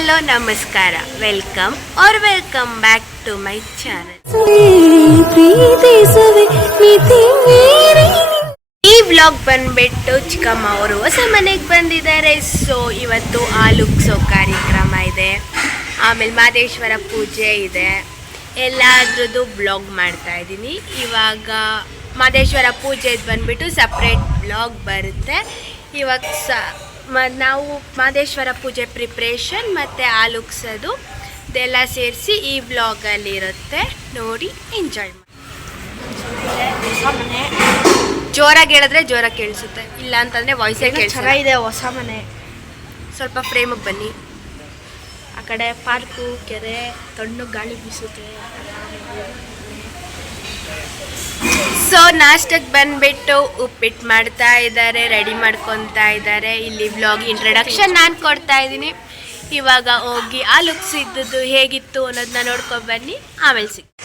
Hello ನಮಸ್ಕಾರ, welcome back to my channel. ಈ vlog ಬಂದ್ಬಿಟ್ಟು ಚಿಕ್ಕಮ್ಮ ಅವರು ಹೊಸ ಮನೆಗೆ ಬಂದಿದ್ದಾರೆ. ಸೊ ಇವತ್ತು ಆಲುಕ್ಸೋ ಕಾರ್ಯಕ್ರಮ ಇದೆ, ಆಮೇಲೆ ಮಾದೇಶ್ವರ ಪೂಜೆ ಇದೆ, ಎಲ್ಲಾದ್ರದ್ದು ಬ್ಲಾಗ್ ಮಾಡ್ತಾ ಇದ್ದೀನಿ. ಇವಾಗ ಮಾದೇಶ್ವರ ಪೂಜೆ ಬಂದ್ಬಿಟ್ಟು ಸಪ್ರೇಟ್ ಬ್ಲಾಗ್ ಬರುತ್ತೆ. ಇವಾಗ ನಾವು ಮಾದೇಶ್ವರ ಪೂಜೆ ಪ್ರಿಪ್ರೇಷನ್ ಮತ್ತು ಆಲುಕ್ಸೋದು ಇದೆಲ್ಲ ಸೇರಿಸಿ ಈ ವ್ಲಾಗಲ್ಲಿ ಇರುತ್ತೆ, ನೋಡಿ ಎಂಜಾಯ್ ಮಾಡಿ. ಜೋರಾಗಿ ಹೇಳಿದ್ರೆ ಜೋರಾಗಿ ಕೇಳಿಸುತ್ತೆ, ಇಲ್ಲ ಅಂತಂದರೆ ವಾಯ್ಸೇ ಚೆನ್ನಾಗಿದೆ. ಹೊಸ ಮನೆ, ಸ್ವಲ್ಪ ಫ್ರೇಮಿಗೆ ಬನ್ನಿ. ಆ ಕಡೆ ಪಾರ್ಕು, ಕೆರೆ, ತಣ್ಣು ಗಾಳಿ ಬೀಸುತ್ತೆ. ಸೊ ನಾಷ್ಟಕ್ಕೆ ಬಂದ್ಬಿಟ್ಟು ಉಪ್ಪಿಟ್ಟು ಮಾಡ್ತಾ ಇದ್ದಾರೆ, ರೆಡಿ ಮಾಡ್ಕೊತಾ ಇದ್ದಾರೆ. ಇಲ್ಲಿ ವ್ಲಾಗ್ ಇಂಟ್ರಡಕ್ಷನ್ ನಾನು ಕೊಡ್ತಾ ಇದ್ದೀನಿ. ಇವಾಗ ಹೋಗಿ ಆಲುಕ್ಸ್ ಇದ್ದದ್ದು ಹೇಗಿತ್ತು ಅನ್ನೋದನ್ನ ನೋಡ್ಕೊಂಡು ಬನ್ನಿ, ಆಮೇಲೆ ಸಿಗ್ತೀನಿ.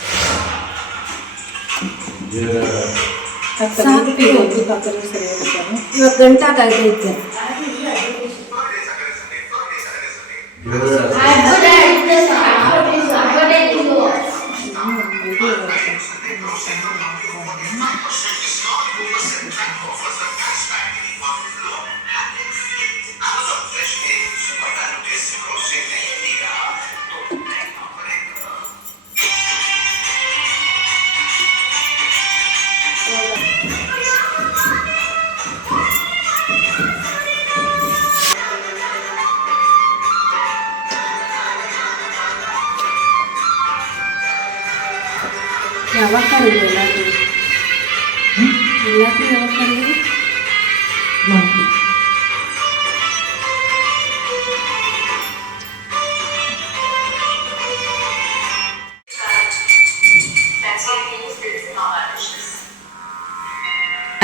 ಯಾವಾಗ ಕರೀಲಿ ಎಲ್ಲಾದರೂ ಯಾವಾಗ ಕರೀಲಿ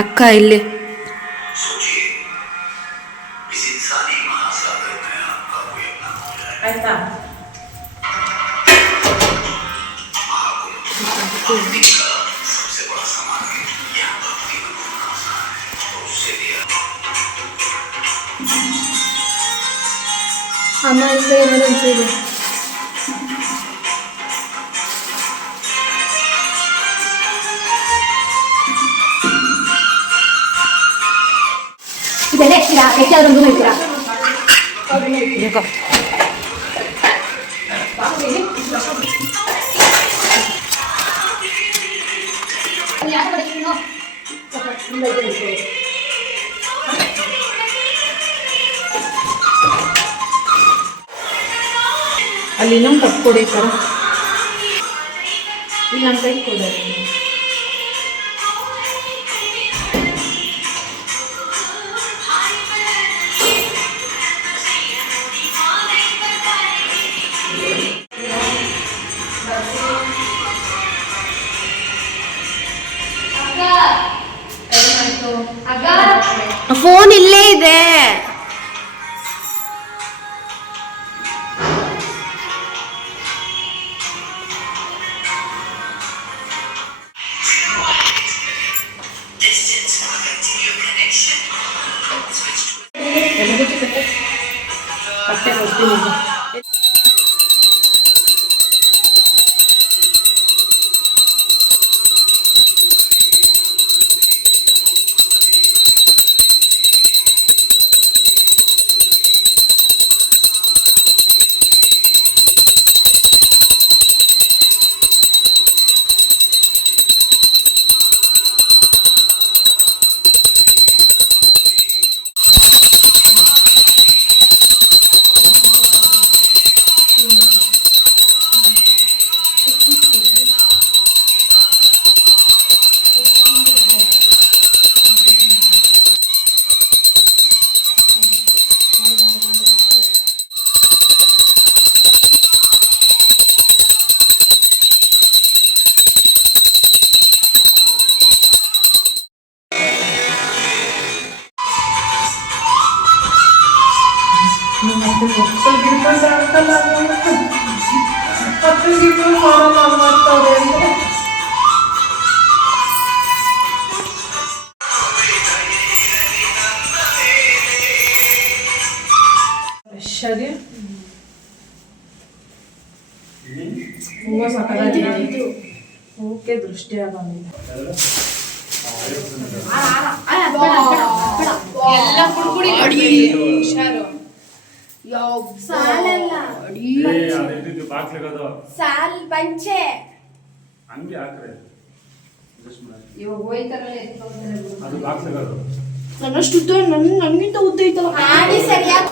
ಅಕ್ಕ ಇಲ್ಲಿ ಆಯ್ತಾ. ಅಮ್ಮ ಇದೆ ಎಮರ್ಜೆನ್ಸಿ ಇದೆ. ಇದೆಲ್ಲ ಇರ್ತೀರಾ, ಹೆಚ್ಚಾದ್ರೂ ಇರ್ತೀರಾ. ಅಲ್ಲಿ ನಮ್ಮ ಕಪ್ ಕೊಡೈತಾರ, ಇಲ್ಲಿ ನಮ್ಮ ಕೈ ಕೊಡ. ಫೋನ್ ಇಲ್ಲೇ ಇದೆ. ಹೂವು ಸಕಲಾಗಿದೆ. ಹೂಕ್ಕೆ ದೃಷ್ಟಿ ಆಗೋಂಗಿಲ್ಲ. ಎಲ್ಲ ಕುಡ್ಕುಡಿ ಹುಷಾರು. ಸಾಲಲ್ಲ ಬಾಕ್ಲಿಗದು ಸಾಲ್ ಪಂಚೆ ಹಂಗೆ ಹಾಕ್ರೆ ಇವಾಗ ಹೋಯ್ತಾರಲ್ಲ ಎತ್ಕೊಂಡ್ರೆ ಅದು ಬಾಕ್ಲಿಗದು ನನ್ನಷ್ಟು ಉದ್ದ ನನ್ಗಿಂತ ಉದ್ದ ಐತಲ್ಲ. ಆಡಿ ಸರಿಯಾಗಿ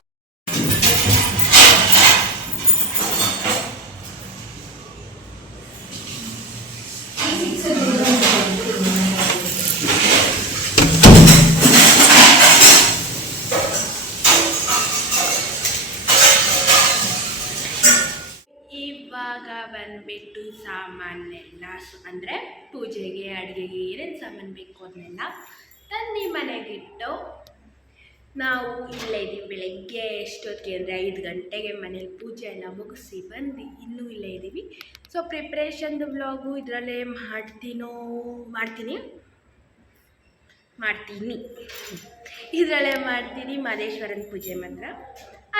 ಇವಾಗ ಬಂದ್ಬಿಟ್ಟು ಸಾಮಾನೆಲ್ಲ ಅಂದರೆ ಪೂಜೆಗೆ ಅಡುಗೆಗೆ ಏನೇನು ಸಾಮಾನು ಬೇಕು ಅದನ್ನೆಲ್ಲ ತಂದು ಮನೆಗಿಟ್ಟು ನಾವು ಇಲ್ಲೇ ಇದ್ದೀವಿ. ಬೆಳಗ್ಗೆ ಎಷ್ಟೊತ್ತಿಗೆ ಅಂದರೆ 5 ಗಂಟೆಗೆ ಮನೇಲಿ ಪೂಜೆ ಎಲ್ಲ ಮುಗಿಸಿ ಬಂದು ಇನ್ನೂ ಇಲ್ಲೇ ಇದ್ದೀವಿ. ಸೊ ಪ್ರಿಪ್ರೇಷನ್ದು ವ್ಲಾಗು ಇದರಲ್ಲೇ ಮಾಡ್ತೀನಿ ಇದರಲ್ಲೇ ಮಾಡ್ತೀನಿ. ಮಹದೇಶ್ವರನ ಪೂಜೆ ಮಾತ್ರ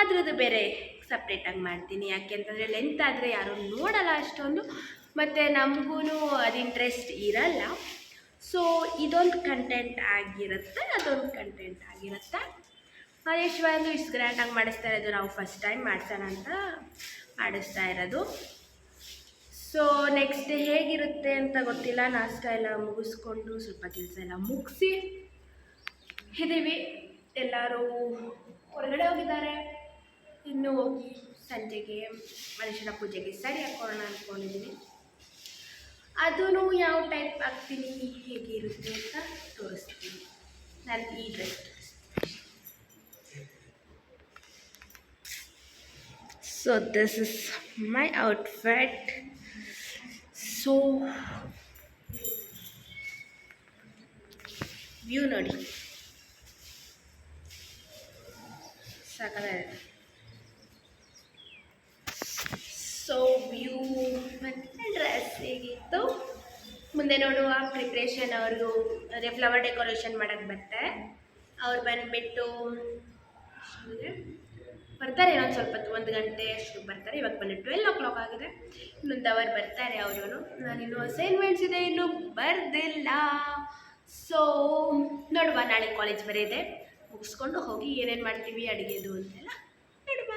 ಅದ್ರದ್ದು ಬೇರೆ ಸಪ್ರೇಟಾಗಿ ಮಾಡ್ತೀನಿ. ಯಾಕೆಂತಂದರೆ ಲೆಂತ್ ಆದರೆ ಯಾರೂ ನೋಡಲ್ಲ ಅಷ್ಟೊಂದು, ಮತ್ತು ನಮಗೂ ಅದು ಇಂಟ್ರೆಸ್ಟ್ ಇರಲ್ಲ. ಸೊ ಇದೊಂದು ಕಂಟೆಂಟ್ ಆಗಿರುತ್ತೆ, ಅದೊಂದು ಕಂಟೆಂಟ್ ಆಗಿರುತ್ತೆ. ಮಹದೇಶ್ವರಂದು ಇಷ್ಟು ಗ್ರ್ಯಾಂಡಾಗಿ ಮಾಡಿಸ್ತಾ ಇರೋದು ನಾವು ಫಸ್ಟ್ ಟೈಮ್ ಮಾಡ್ಸೋಣ ಅಂತ ಮಾಡಿಸ್ತಾ ಇರೋದು. ಸೊ ನೆಕ್ಸ್ಟ್ ಡೇ ಹೇಗಿರುತ್ತೆ ಅಂತ ಗೊತ್ತಿಲ್ಲ. ನಾಷ್ಟ ಎಲ್ಲ ಮುಗಿಸ್ಕೊಂಡು ಸ್ವಲ್ಪ ಕೆಲಸ ಎಲ್ಲ ಮುಗಿಸಿ ಇದ್ದೀವಿ. ಎಲ್ಲರೂ ಹೊರಗಡೆ ಹೋಗಿದ್ದಾರೆ. ಇನ್ನೂ ಹೋಗಿ ಸಂಜೆಗೆ ಮನುಷ್ಯನ ಪೂಜೆಗೆ ಸರಿ ಹಾಕೋಣ ಅಂದ್ಕೊಂಡಿದ್ದೀನಿ. ಅದೂ ಯಾವ ಟೈಪ್ ಹಾಕ್ತೀನಿ ಹೇಗಿರುತ್ತೆ ಅಂತ ತೋರಿಸ್ತೀನಿ. ನಾನು ಈ dress so this is my outfit. So view ನೋಡಿ ಸಾಕಾಗಿದೆ. ಸೊ ವ್ಯೂ ಮತ್ತು ಡ್ರೆಸ್ ಹೇಗಿತ್ತು ಮುಂದೆ ನೋಡುವ. ಪ್ರಿಪ್ರೇಷನ್ ಅವ್ರಿಗೂ ಅದೇ ಫ್ಲವರ್ ಡೆಕೋರೇಷನ್ ಮಾಡೋಕ್ಕೆ ಬರ್ತಾರೆ. ಅವ್ರು ಬಂದುಬಿಟ್ಟು ಬರ್ತಾರೆ ಇನ್ನೊಂದು ಸ್ವಲ್ಪ ಹೊತ್ತು, 1 ಗಂಟೆ ಅಷ್ಟು ಬರ್ತಾರೆ. ಇವಾಗ ಬಂದು 12 o'clock ಆಗಿದೆ. ಇನ್ನೊಂದು ಅವರ್ ಬರ್ತಾರೆ ಅವರು. ನಾನಿನ್ನೂ ಅಸೈನ್ಮೆಂಟ್ಸ್ ಇದೆ, ಇನ್ನೂ ಬರ್ದಿಲ್ಲ. ಸೊ ನೋಡುವ, ನಾಳೆ ಕಾಲೇಜ್ ಬೇರೆ ಇದೆ, ಮುಗಿಸ್ಕೊಂಡು ಹೋಗಿ ಏನೇನು ಮಾಡ್ತೀವಿ ಅಡುಗೆದು ಅಂತೆಲ್ಲ ನೋಡುವ.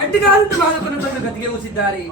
ಗಟ್ಟಿಗಾದಂತ ಬಾಲಕನು ತಂದು ಗತಿಗೆ ಉಳಿಸಿದ್ದಾರೆ.